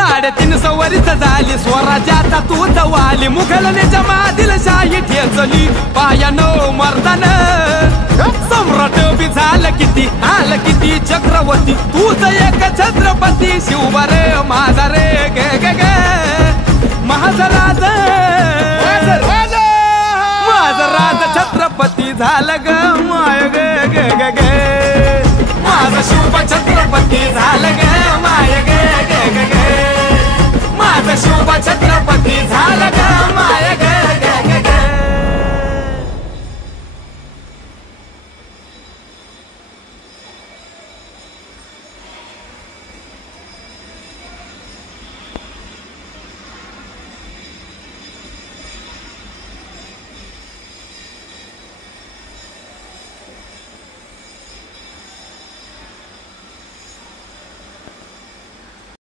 350 वर्ष झाली स्वराज्याचा तू जवाली मुघलनेच्या मादील शाही ठेचली पायानो मर्दान सम्राट बी झालं किती आलं किती चक्रवर्ती तूच एक छत्रपती शिवबार